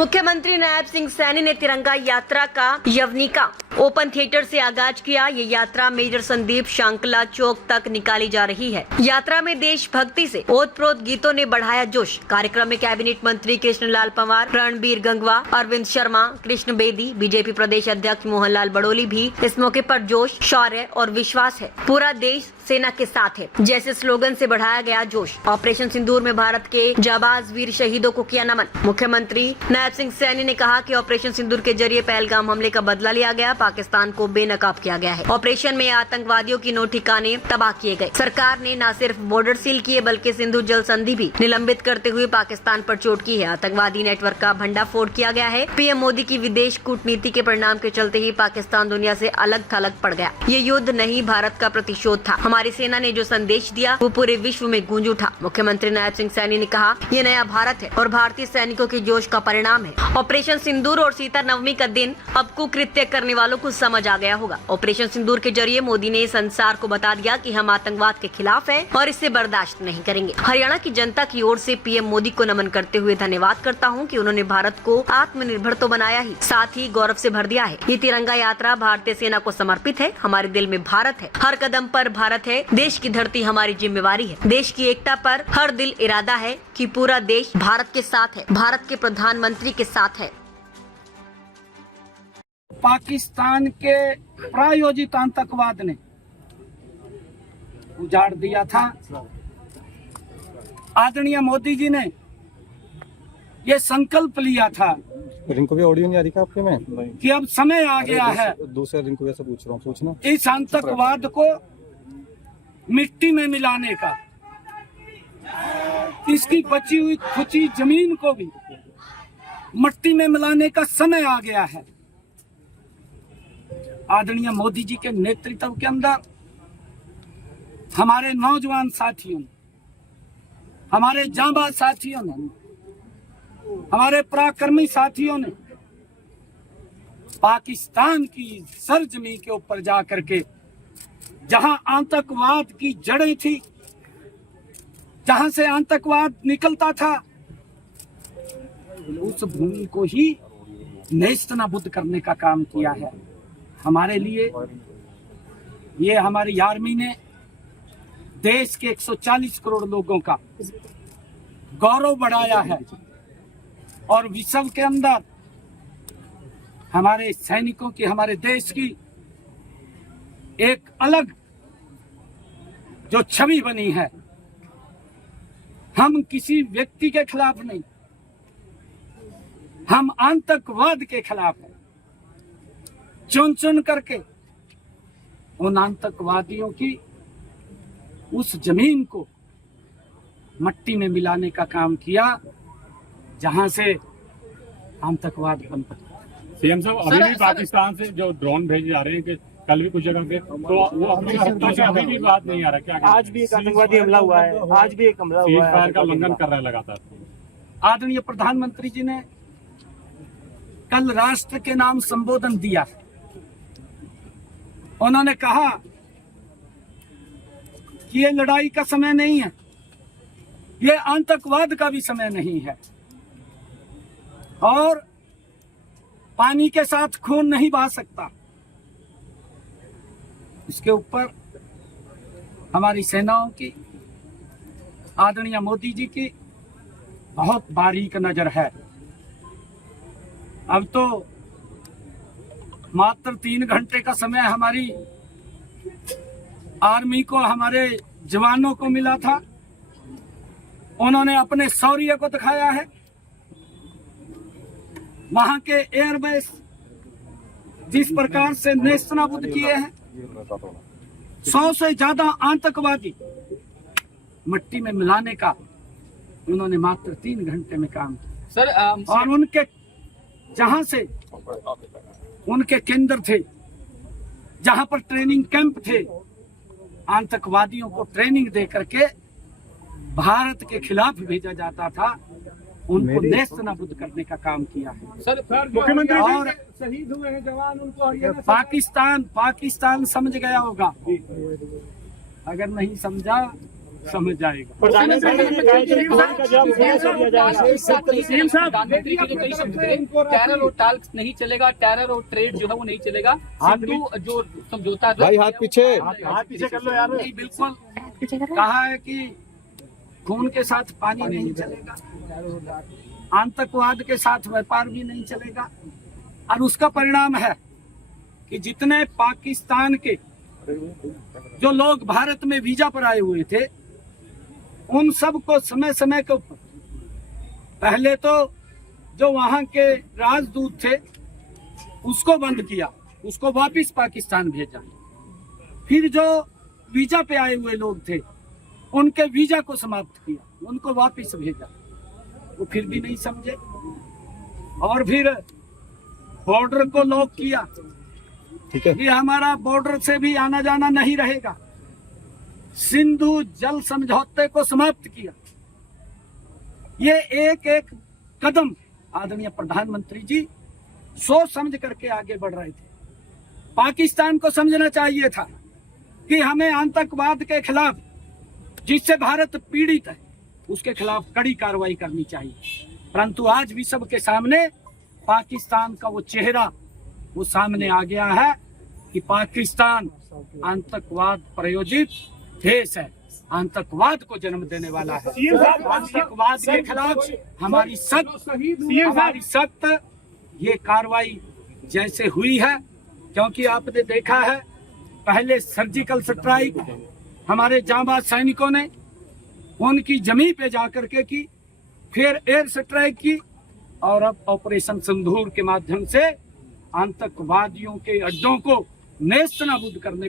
मुख्यमंत्री नायब सिंह सैनी ने तिरंगा यात्रा का यवनिका ओपन थिएटर से आगाज किया। ये यात्रा मेजर संदीप शांकला चौक तक निकाली जा रही है। यात्रा में देशभक्ति से ओतप्रोत गीतों ने बढ़ाया जोश। कार्यक्रम में कैबिनेट मंत्री कृष्णलाल पंवार, रणबीर गंगवा, अरविंद शर्मा, कृष्ण बेदी, बीजेपी प्रदेश अध्यक्ष मोहनलाल बड़ोली भी इस मौके पर जोश, शौर्य और विश्वास है, पूरा देश सेना के साथ है जैसे स्लोगन से बढ़ाया गया जोश। ऑपरेशन सिंदूर में भारत के जाबाज वीर शहीदों को किया नमन। मुख्यमंत्री नायब सिंह सैनी ने कहा कि ऑपरेशन सिंदूर के जरिए पहलगाम हमले का बदला लिया गया, पाकिस्तान को बेनकाब किया गया है। ऑपरेशन में आतंकवादियों की 9 ठिकाने तबाह किए गए। सरकार ने न सिर्फ बॉर्डर सील किए बल्कि सिंधु जल संधि भी निलंबित करते हुए पाकिस्तान पर चोट की है। आतंकवादी नेटवर्क का भंडाफोड़ किया गया है। पीएम मोदी की विदेश कूटनीति के परिणाम के चलते ही पाकिस्तान दुनिया से अलग थलग पड़ गया। ये युद्ध नहीं भारत का प्रतिशोध था। हमारी सेना ने जो संदेश दिया वो पूरे विश्व में गूंज उठा। मुख्यमंत्री नायब सिंह सैनी ने कहा, ये नया भारत है और भारतीय सैनिकों के जोश का परिणाम है। ऑपरेशन सिंदूर और सीता नवमी का दिन अब कुकृत्य करने वालों को समझ आ गया होगा। ऑपरेशन सिंदूर के जरिए मोदी ने संसार को बता दिया कि हम आतंकवाद के खिलाफ हैं और इससे बर्दाश्त नहीं करेंगे। हरियाणा की जनता की ओर से पीएम मोदी को नमन करते हुए धन्यवाद करता हूं कि उन्होंने भारत को आत्मनिर्भर तो बनाया ही, साथ ही गौरव से भर दिया है। ये तिरंगा यात्रा भारतीय सेना को समर्पित है। हमारे दिल में भारत है, हर कदम पर भारत है। देश की धरती हमारी जिम्मेवारी है। देश की एकता पर हर दिल इरादा है कि पूरा देश भारत के साथ है, भारत के प्रधानमंत्री के साथ है। पाकिस्तान के प्रायोजित आतंकवाद ने उजाड़ दिया था। आदरणीय मोदी जी ने ये संकल्प लिया था रिंकू भी ऑडियो नहीं आ रही क्या आपके में कि अब समय आ गया है दूसरे रिंकू से पूछ रहा हूँ, पूछना इस आतंकवाद को मिट्टी में मिलाने का, इसकी बची हुई खुची जमीन को भी मिट्टी में मिलाने का समय आ गया है। आदरणीय मोदी जी के नेतृत्व के अंदर हमारे नौजवान साथियों ने, हमारे जांबाज साथियों ने, हमारे पराक्रमी साथियों ने पाकिस्तान की सरजमी के ऊपर जा करके जहां आतंकवाद की जड़ें थी, जहां से आतंकवाद निकलता था, उस भूमि को ही नेस्तनाबूद करने का काम किया है। हमारे लिए ये हमारी आर्मी ने देश के 140 करोड़ लोगों का गौरव बढ़ाया है और विश्व के अंदर हमारे सैनिकों की, हमारे देश की एक अलग जो छवि बनी है। हम किसी व्यक्ति के खिलाफ नहीं, हम आतंकवाद के खिलाफ हैं। चुन चुन करके उन आतंकवादियों की उस जमीन को मट्टी में मिलाने का काम किया जहां से आतंकवाद बनता। सीएम साहब, अभी भी पाकिस्तान से जो ड्रोन भेजे जा रहे हैं कि कल भी कुछ जगह पे, तो वो अपनी सत्ता से अभी भी बात नहीं आ रहा क्या? आज भी एक आतंकवादी हमला हुआ है, आज भी एक हमला हुआ है, फायर का उल्लंघन कर रहा है लगातार। आदरणीय प्रधानमंत्री जी ने कल राष्ट्र के नाम संबोधन दिया। उन्होंने कहा कि ये लड़ाई का समय नहीं है, ये आतंकवाद का भी समय नहीं है और पानी के साथ खून नहीं बहा सकता। इसके ऊपर हमारी सेनाओं की, आदरणीय मोदी जी की बहुत बारीक नजर है। अब तो मात्र 3 घंटे का समय हमारी आर्मी को, हमारे जवानों को मिला था। उन्होंने अपने शौर्य को दिखाया है। वहां के एयरबेस जिस प्रकार से नेस्तनाबूद किए हैं, 100 से ज्यादा आतंकवादी मिट्टी में मिलाने का उन्होंने मात्र 3 घंटे में काम किया। सर, और उनके जहां से उनके केंद्र थे, जहां पर ट्रेनिंग कैंप थे, आतंकवादियों को ट्रेनिंग दे करके भारत के खिलाफ भेजा जाता था, उनको नेस्तनाबूद करने का काम किया है। सर, मुख्यमंत्री और शहीद हुए हैं जवान, उनको पाकिस्तान समझ गया होगा। अगर नहीं समझा समझ जाएगा। प्रधानमंत्री ने कहा कि मोदी का जवाब उन्हें से दिया जाएगा। प्रधानमंत्री के जो कई शब्द थे, टेरर और टाल्क नहीं चलेगा, टेरर और ट्रेड जो है वो नहीं चलेगा, सिंधु जो समझौता भाई हाथ पीछे। हाथ पीछे कर लो यार। नहीं, बिल्कुल कहा है कि खून के साथ पानी नहीं चलेगा, आतंकवाद के साथ व्यापार भी नहीं चलेगा, और उसका परिणाम है कि जितने पाकिस्तान के जो लोग भारत में वीजा पर आए हुए थे, उन सब को समय समय के ऊपर पहले तो जो वहां के राजदूत थे उसको बंद किया, उसको वापस पाकिस्तान भेजा। फिर जो वीजा पे आए हुए लोग थे उनके वीजा को समाप्त किया, उनको वापस भेजा। वो फिर भी नहीं समझे, और फिर बॉर्डर को लॉक किया ठीक है। कि हमारा बॉर्डर से भी आना जाना नहीं रहेगा। सिंधु जल समझौते को समाप्त किया। ये एक एक कदम आदरणीय प्रधानमंत्री जी सोच समझ करके आगे बढ़ रहे थे। पाकिस्तान को समझना चाहिए था कि हमें आतंकवाद के खिलाफ, जिससे भारत पीड़ित है, उसके खिलाफ कड़ी कार्रवाई करनी चाहिए। परंतु आज विश्व के सामने पाकिस्तान का वो चेहरा वो सामने आ गया है कि पाकिस्तान आतंकवाद प्रयोजित देश है, आतंकवाद को जन्म देने वाला है। आतंकवाद के खिलाफ हमारी सख्त ये कार्रवाई जैसे हुई है, क्योंकि आपने देखा है पहले सर्जिकल स्ट्राइक हमारे जांबाज सैनिकों ने उनकी जमीन पे जाकर के की, फिर एयर स्ट्राइक की, और अब ऑपरेशन सिंदूर के माध्यम से आतंकवादियों के अड्डों को नेस्तनाबूद करने